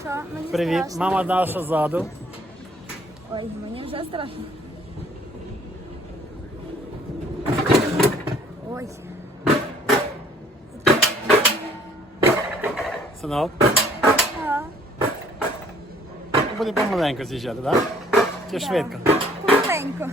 Що, мені Привіт, страшно. мама Даша ззаду. Ой, мені вже страшно. Ой. Синок. Буде помаленьку з'їжджати, так? Чи Да. швидко? помаленьку.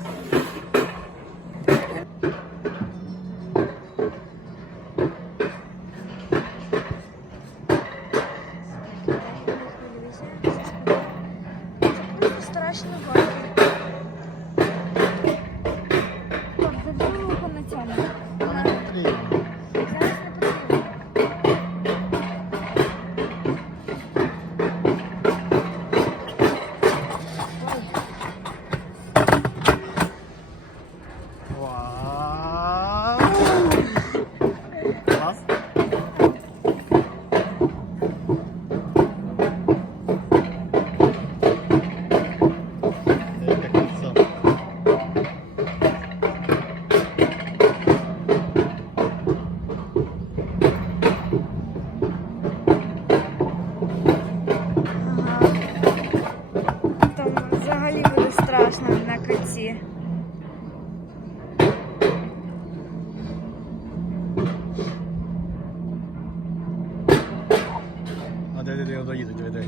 А де де доїдуть, диви, диви.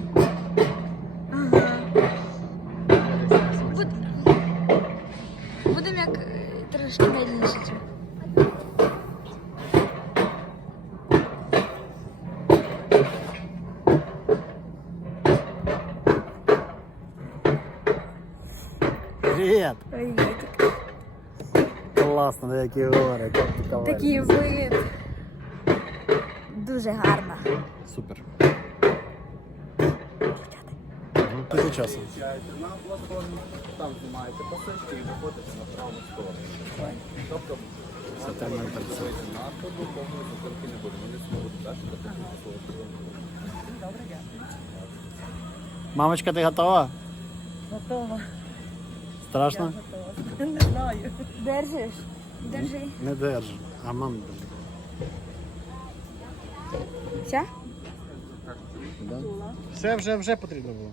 Ага. Будемо як е, трошки дальніше. Привіт! Класно, які гори. Такий вид. Дуже гарно. Супер. Мгм, Скільки часу? на платформі, там знімаєте посички і виходите на праву сторону. Тобто термін працює. повної зупинки не буде. Вони зможуть далі допомогти. Мамочка, ти готова? Готова. Страшно? готова. Не знаю. Держиш? Держи. Не держу. А мам. Все? Да? Все вже вже потрібно було.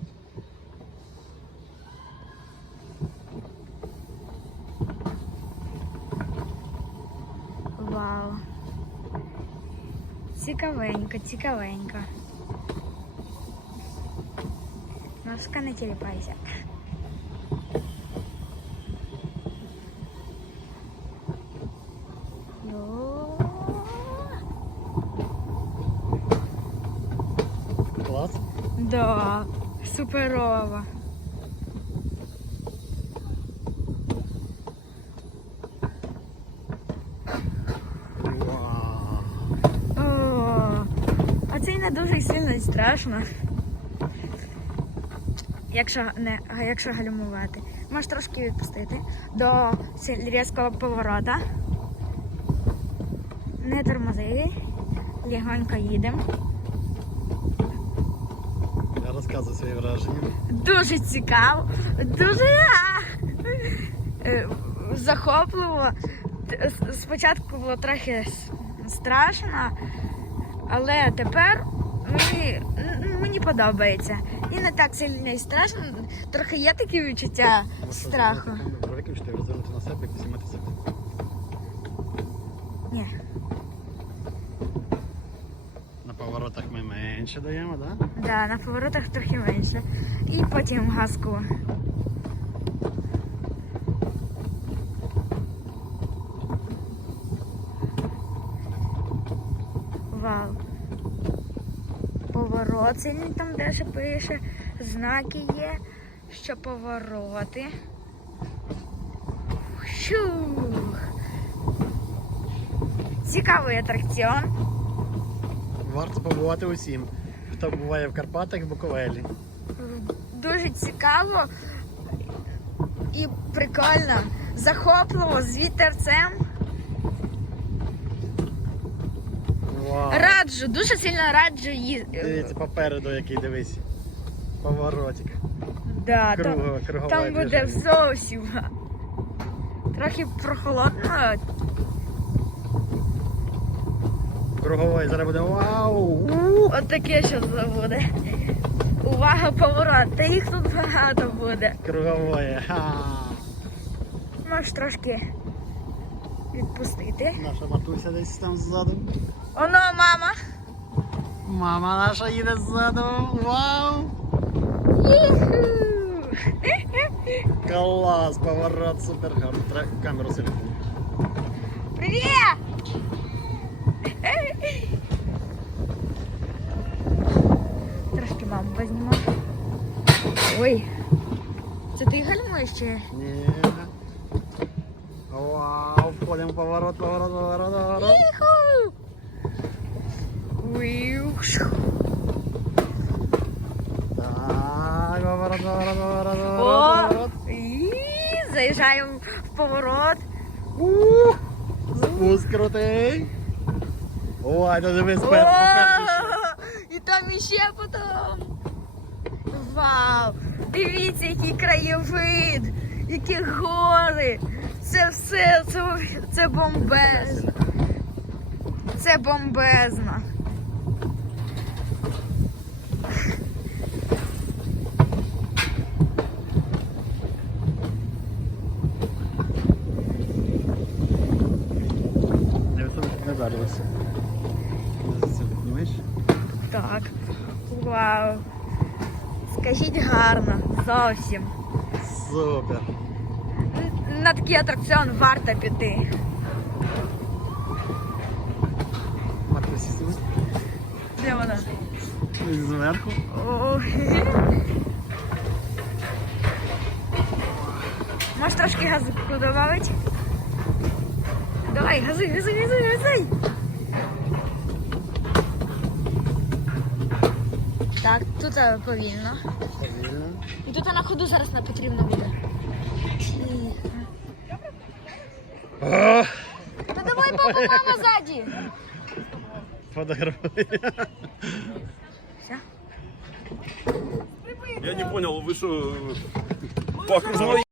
Цікавенько, цікавенько. Ножка не тіліпайся. Йо. Клас. Да, суперово. Не дуже сильно страшно. Якщо не якщо гальмувати. Можеш трошки відпустити до різкого поворота. Не тормози. Легонько їдемо. Я розказую свої враження. Дуже цікаво, дуже е, захопливо. Спочатку було трохи страшно, але тепер мені, мені подобається. І не так сильно і страшно. Трохи є такі відчуття страху. Виключити, розвернути на себе і знімати себе. Ні. На поворотах ми менше даємо, так? Да? Да, на поворотах трохи менше. І потім газку. Вау. Поворот там де пише. Знаки є, що повороти. Щух. Цікавий атракціон. Варто побувати усім, хто буває в Карпатах і Буковелі. дуже цікаво і прикольно, захопливо з вітерцем. Вау. Раджу, дуже сильно раджу їздити. Дивіться попереду, який дивись. Поворотик. Да, там, Кругове, кругове там буде движення. зовсім. Трохи прохолодно. Кругової зараз буде вау! От таке що буде. Увага, поворот. Та їх тут багато буде. Кругової. Ха! Можеш трошки відпустити. Наша матуся десь там ззаду. Оно, мама. Мама наша їде ззаду. Вау! Клас! Поворот супер. Треба камеру сильно. Привіт! Трошки маму візьмемо. Ой. Це ти гальмуєш чи? Ні. Вау! Входимо поворот, поворот, поворот, поворот. Так, поворот, поворот, поворот, поворот, заїжджаємо в поворот. Ух! Спуск крутий. Ой, ну дивись. І там іще потім. Вау! Дивіться, який краєвид, які гори. Це все, це, це бомбезно. Це бомбезно. Не вдарилося. Це піднімеш? Так. Вау. Скажіть гарно, зовсім. Супер. На такий атракціон варто піти. Де вона? Зверху. Можеш трошки газу додати? Давай, газуй, газуй, газуй, газуй. Так, тут е, повільно. Повільно. І тут на ходу зараз не потрібно буде. Та давай, папа, мама ззаді. Фотографуй. Я не понял, вы что, по окружной